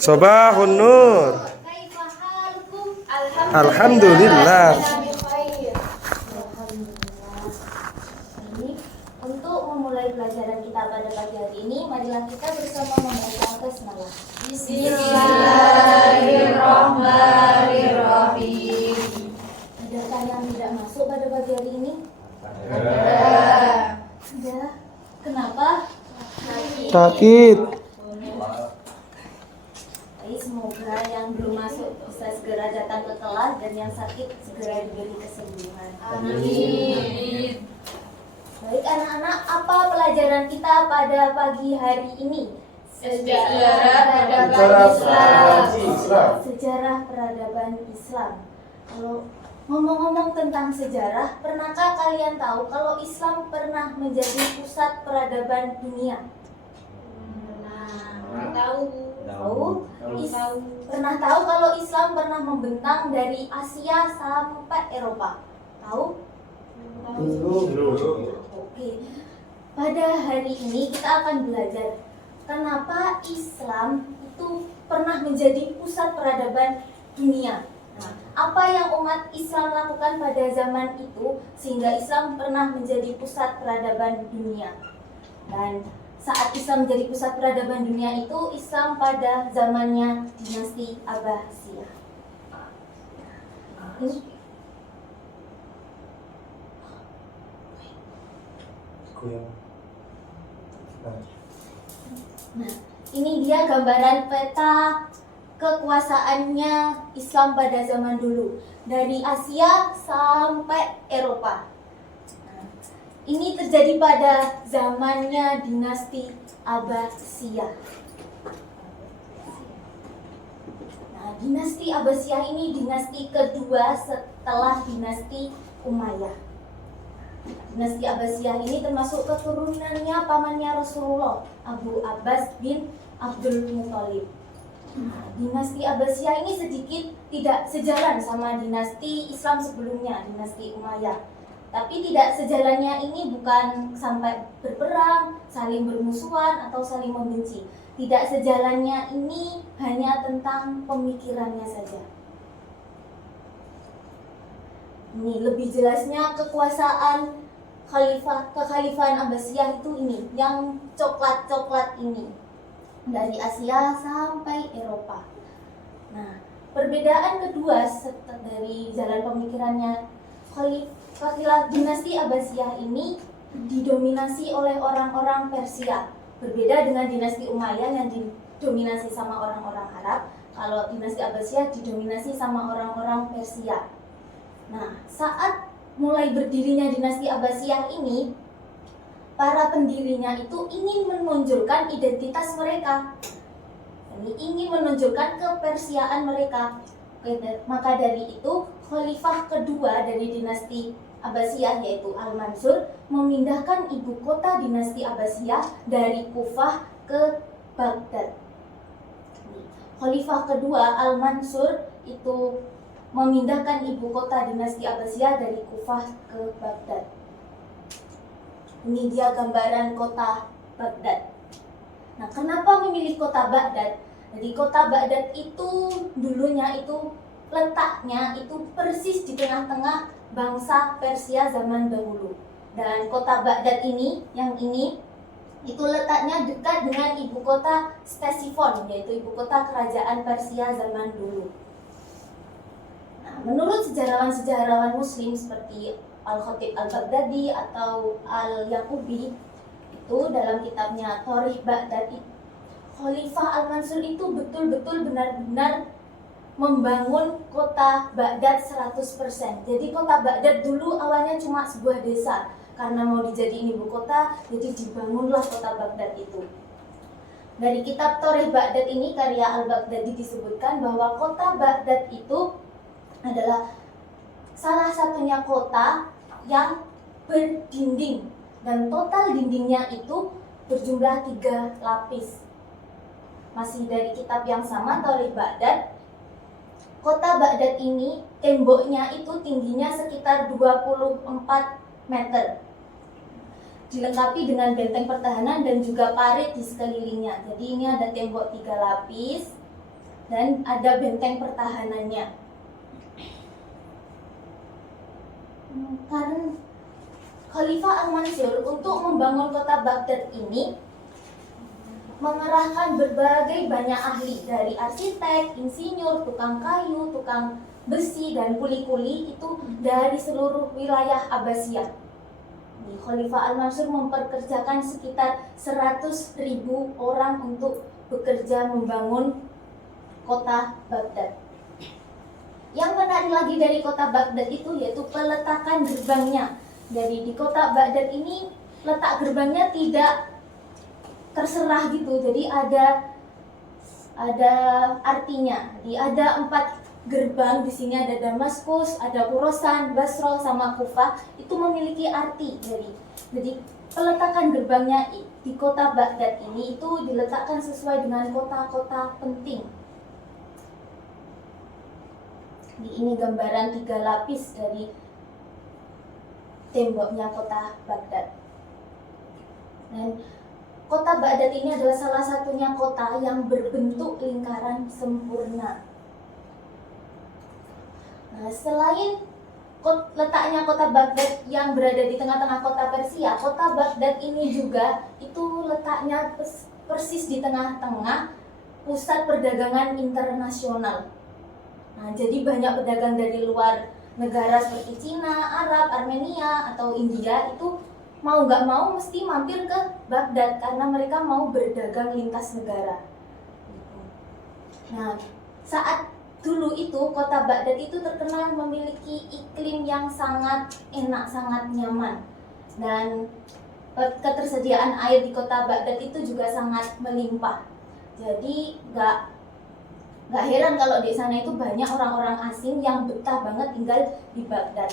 Sobahun Nur. Alhamdulillah. Untuk memulai pelajaran kita pada pagi hari ini, marilah kita bersama membaca basmalah. Bismillahirrahmanirrahim. Adakah yang tidak masuk pada pagi hari ini? Ada. Kenapa? Sakit. Baik, semoga yang belum masuk bisa segera datang ke kelas dan yang sakit segera diberi kesembuhan. Amin. Baik anak-anak, apa pelajaran kita pada pagi hari ini? Sejarah peradaban Islam. Kalau ngomong-ngomong tentang sejarah, pernahkah kalian tahu kalau Islam pernah menjadi pusat peradaban dunia? Pernah tahu kalau Islam pernah membentang dari Asia sampai Eropa? Tahu? Oke. Pada hari ini kita akan belajar kenapa Islam itu pernah menjadi pusat peradaban dunia. Nah, apa yang umat Islam lakukan pada zaman itu sehingga Islam pernah menjadi pusat peradaban dunia. Dan saat Islam menjadi pusat peradaban dunia itu Islam pada zamannya dinasti Abbasiyah. Nah, ini dia gambaran peta kekuasaannya Islam pada zaman dulu dari Asia sampai Eropa. Nah, ini terjadi pada zamannya dinasti Abbasiyah. Nah, dinasti Abbasiyah ini dinasti kedua setelah dinasti Umayyah. Dinasti Abbasiyah ini termasuk keturunannya pamannya Rasulullah, Abu Abbas bin Abdul Muthalib. Nah, dinasti Abbasiyah ini sedikit tidak sejalan sama dinasti Islam sebelumnya, dinasti Umayyah. Tapi tidak sejalannya ini bukan sampai berperang, saling bermusuhan atau saling membenci. Tidak sejalannya ini hanya tentang pemikirannya saja. Ini lebih jelasnya kekuasaan kekhalifahan Abbasiyah itu ini, yang coklat-coklat ini. Dari Asia sampai Eropa. Nah, perbedaan kedua dari jalan pemikirannya dinasti Abbasiyah ini didominasi oleh orang-orang Persia. Berbeda dengan dinasti Umayyah yang didominasi sama orang-orang Arab. Kalau dinasti Abbasiyah didominasi sama orang-orang Persia. Nah, saat mulai berdirinya dinasti Abbasiyah ini, para pendirinya itu ingin menonjolkan identitas mereka. Ini ingin menonjolkan kepersiaan mereka. Maka dari itu, khalifah kedua dari dinasti Abbasiyah yaitu Al-Mansur memindahkan ibu kota dinasti Abbasiyah dari Kufah ke Baghdad. Khalifah kedua Al-Mansur itu memindahkan ibu kota dinasti Abbasiyah dari Kufah ke Baghdad. Ini dia gambaran kota Baghdad. Nah, kenapa memilih kota Baghdad? Jadi kota Baghdad itu dulunya itu letaknya itu persis di tengah-tengah bangsa Persia zaman dahulu. Dan kota Baghdad ini, yang ini, itu letaknya dekat dengan ibu kota Ctesiphon, yaitu ibu kota kerajaan Persia zaman dulu. Menurut sejarawan-sejarawan Muslim seperti Al-Khatib Al-Baghdadi atau Al-Yaqubi, itu dalam kitabnya Tarikh Baghdad, Khalifah Al-Mansur itu betul-betul benar-benar membangun kota Baghdad 100%. Jadi kota Baghdad dulu awalnya cuma sebuah desa. Karena mau dijadiin ibu kota, jadi dibangunlah kota Baghdad itu. Dari kitab Tarikh Baghdad ini, karya Al-Baghdadi, disebutkan bahwa kota Baghdad itu adalah salah satunya kota yang berdinding dan total dindingnya itu berjumlah 3 lapis. Masih dari kitab yang sama, Tarikh Baghdad, kota Baghdad ini temboknya itu tingginya sekitar 24 meter, dilengkapi dengan benteng pertahanan dan juga parit di sekelilingnya. Jadi ini ada tembok 3 lapis dan ada benteng pertahanannya. Karena Khalifah Al-Mansur untuk membangun kota Baghdad ini mengerahkan berbagai banyak ahli, dari arsitek, insinyur, tukang kayu, tukang besi, dan kuli-kuli, itu dari seluruh wilayah Abbasiyah. Khalifah Al-Mansur memperkerjakan sekitar 100.000 orang untuk bekerja membangun kota Baghdad. Yang menarik lagi dari kota Baghdad itu yaitu peletakan gerbangnya. Dari di kota Baghdad ini letak gerbangnya tidak terserah gitu, jadi ada artinya. Jadi ada 4 gerbang di sini, ada Damaskus, ada Khorasan, Basra, sama Kufah, itu memiliki arti. Jadi peletakan gerbangnya di kota Baghdad ini itu diletakkan sesuai dengan kota-kota penting. Ini gambaran 3 lapis dari temboknya kota Baghdad. Dan kota Baghdad ini adalah salah satunya kota yang berbentuk lingkaran sempurna. Nah, selain letaknya kota Baghdad yang berada di tengah-tengah kota Persia, kota Baghdad ini juga itu letaknya persis di tengah-tengah pusat perdagangan internasional. Nah, jadi banyak pedagang dari luar negara seperti Cina, Arab, Armenia, atau India itu mau nggak mau mesti mampir ke Baghdad karena mereka mau berdagang lintas negara. Nah, saat dulu itu kota Baghdad itu terkenal memiliki iklim yang sangat enak, sangat nyaman, dan ketersediaan air di kota Baghdad itu juga sangat melimpah. Jadi nggak heran kalau di sana itu banyak orang-orang asing yang betah banget tinggal di Baghdad.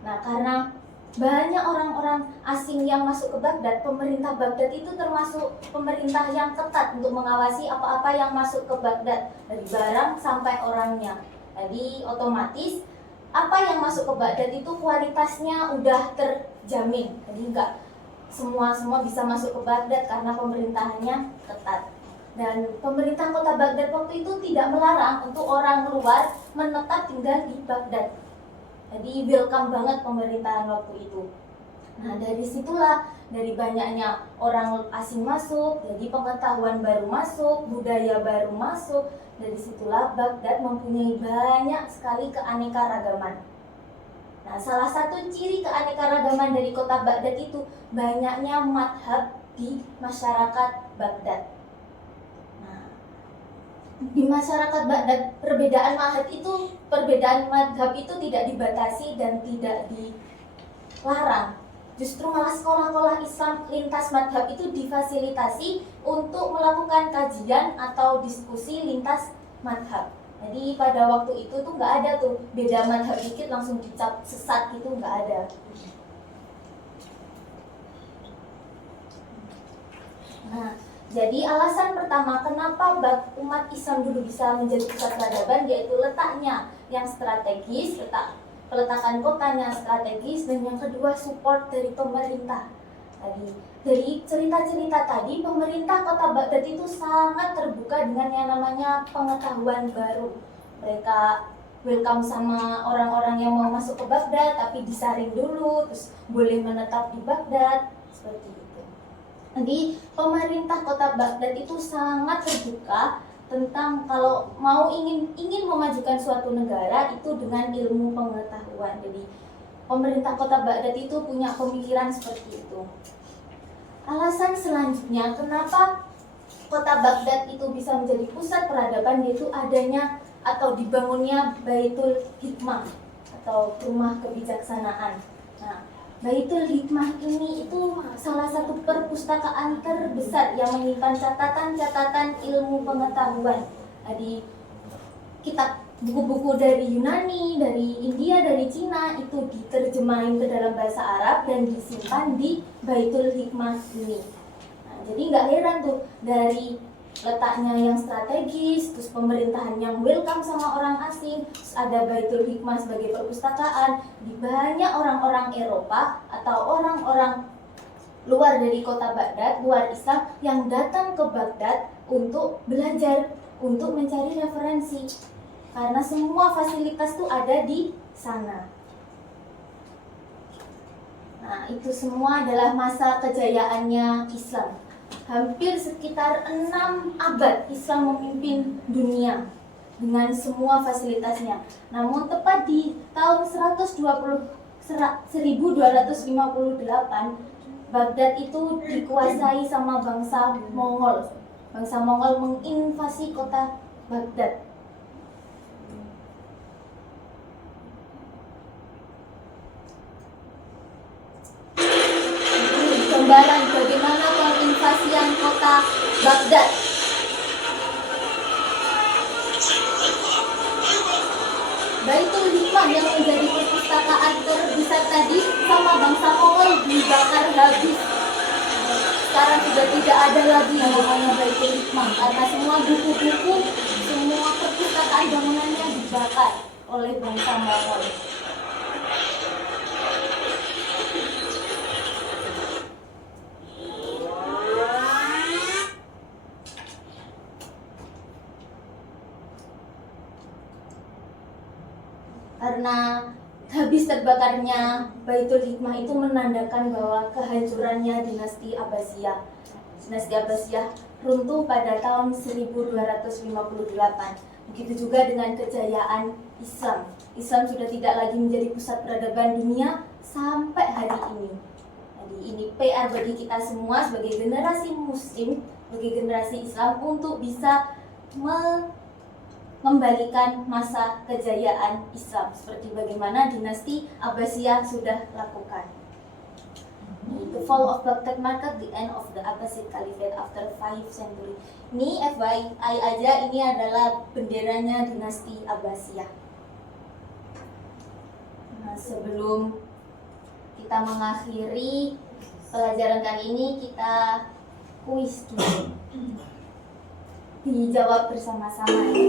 Nah, karena banyak orang-orang asing yang masuk ke Baghdad, pemerintah Baghdad itu termasuk pemerintah yang ketat untuk mengawasi apa-apa yang masuk ke Baghdad, dari barang sampai orangnya. Jadi otomatis apa yang masuk ke Baghdad itu kualitasnya udah terjamin. Jadi nggak semua bisa masuk ke Baghdad karena pemerintahannya ketat. Dan pemerintah kota Baghdad waktu itu tidak melarang untuk orang luar menetap tinggal di Baghdad. Jadi welcome banget pemerintahan waktu itu. Nah, dari situlah, dari banyaknya orang asing masuk, jadi pengetahuan baru masuk, budaya baru masuk. Dari situlah Baghdad mempunyai banyak sekali keanekaragaman. Nah, salah satu ciri keanekaragaman dari kota Baghdad itu banyaknya madhab di masyarakat Baghdad. Di masyarakat Baghdad, perbedaan madhab itu tidak dibatasi dan tidak dilarang. Justru malah sekolah-sekolah Islam lintas madhab itu difasilitasi untuk melakukan kajian atau diskusi lintas madhab. Jadi pada waktu itu tuh nggak ada tuh beda madhab dikit langsung dicap sesat, itu nggak ada. Nah, jadi alasan pertama kenapa umat Islam dulu bisa menjadi pusat peradaban yaitu letaknya yang strategis, peletakan kotanya strategis, dan yang kedua support dari pemerintah. Dari cerita-cerita tadi, pemerintah kota Baghdad itu sangat terbuka dengan yang namanya pengetahuan baru. Mereka welcome sama orang-orang yang mau masuk ke Baghdad, tapi disaring dulu, terus boleh menetap di Baghdad, seperti itu. Jadi pemerintah kota Baghdad itu sangat terbuka tentang kalau mau ingin memajukan suatu negara itu dengan ilmu pengetahuan. Jadi pemerintah kota Baghdad itu punya pemikiran seperti itu. Alasan selanjutnya kenapa kota Baghdad itu bisa menjadi pusat peradaban yaitu adanya atau dibangunnya Baitul Hikmah atau rumah kebijaksanaan. Nah, Baitul Hikmah ini itu salah satu perpustakaan terbesar yang menyimpan catatan-catatan ilmu pengetahuan. Di kitab buku-buku dari Yunani, dari India, dari Cina itu diterjemahin ke dalam bahasa Arab dan disimpan di Baitul Hikmah ini. Nah, jadi nggak heran tuh dari letaknya yang strategis, terus pemerintahan yang welcome sama orang asing, terus ada Baitul Hikmah sebagai perpustakaan, di banyak orang-orang Eropa atau orang-orang luar dari kota Baghdad, luar Islam yang datang ke Baghdad untuk belajar, untuk mencari referensi. Karena semua fasilitas itu ada di sana. Nah, itu semua adalah masa kejayaannya Islam. Hampir sekitar 6 abad Islam memimpin dunia dengan semua fasilitasnya. Namun tepat di tahun 1258, Baghdad itu dikuasai sama bangsa Mongol. Bangsa Mongol menginvasi kota Baghdad. Gambaran bagaimana penginvasian kota Baghdad. Baitul Hikmah yang menjadi perpustakaan terbesar tadi sama bangsa Mongol dibakar habis. Sekarang sudah tidak ada lagi yang namanya Baitul Hikmah karena semua buku-buku, semua perpustakaan bangunannya dibakar oleh bangsa Mongol. Karena habis terbakarnya Baitul Hikmah itu menandakan bahwa kehancurannya dinasti Abbasiyah. Dinasti Abbasiyah runtuh pada tahun 1258. Begitu juga dengan kejayaan Islam. Islam sudah tidak lagi menjadi pusat peradaban dunia sampai hari ini. Jadi ini PR bagi kita semua sebagai generasi muslim, sebagai generasi Islam untuk bisa mengembalikan masa kejayaan Islam seperti bagaimana dinasti Abbasiyah sudah lakukan. The fall of Baghdad marked the end of the Abbasid Caliphate after 5 century. Ini FYI aja, ini adalah benderanya dinasti Abbasiyah. Nah, sebelum kita mengakhiri pelajaran kali ini, kita kuis dulu. Dijawab bersama-sama ya.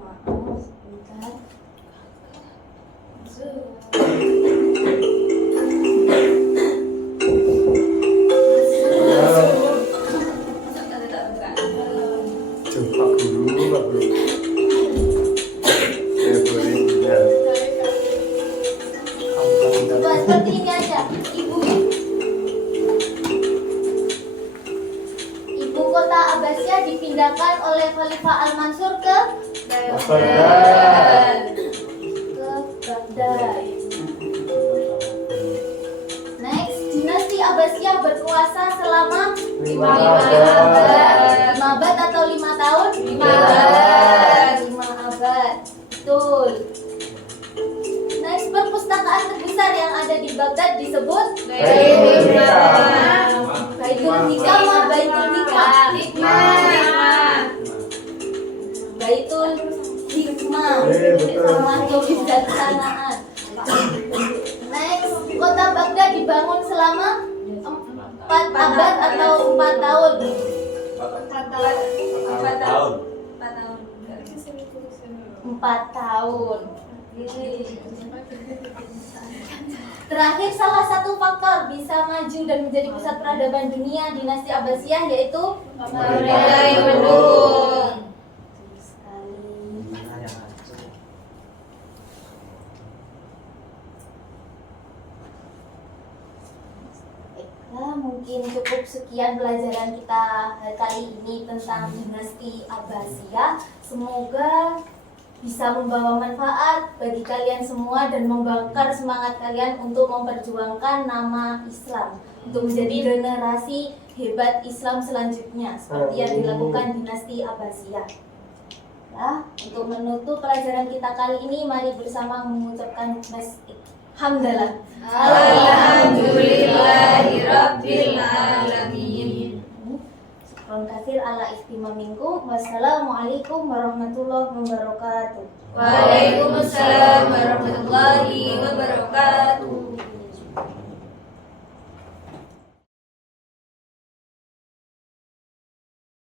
Maaf, sebentar. Jumpa guru, Pak Guru. Februarinya. Coba seperti ini aja. Ibu kota Abbasiyah dipindahkan oleh Khalifah Al-Mansur ke Baghdad. Baghdad. Next, dinasti Abbasiyah berkuasa selama 5 abad atau 5 tahun? 5 abad. 5 abad. Betul. Next, perpustakaan terbesar yang ada di Baghdad disebut Baitul Hikmah. Baitul Hikmah. Baitul Hikmah. Baitul Hikmah. Betul. Sama tulis dan sanaan. Next, kota Baghdad dibangun selama 4 abad atau 4 tahun? 4 tahun. Terakhir, salah satu faktor bisa maju dan menjadi pusat peradaban dunia dinasti Abbasiyah yaitu Menggadai Bandung. Baiklah, mungkin cukup sekian pelajaran kita kali ini tentang dinasti Abbasiyah. Semoga bisa membawa manfaat bagi kalian semua dan membakar semangat kalian untuk memperjuangkan nama Islam, untuk menjadi generasi hebat Islam selanjutnya seperti yang dilakukan dinasti Abbasiyah. Ya, untuk menutup pelajaran kita kali ini, mari bersama mengucapkan hamdalah. Alhamdulillahirabbil alamin. Syukron katsir ala ihtimamikum. Wassalamualaikum warahmatullahi wabarakatuh. Waalaikumsalam warahmatullahi wabarakatuh.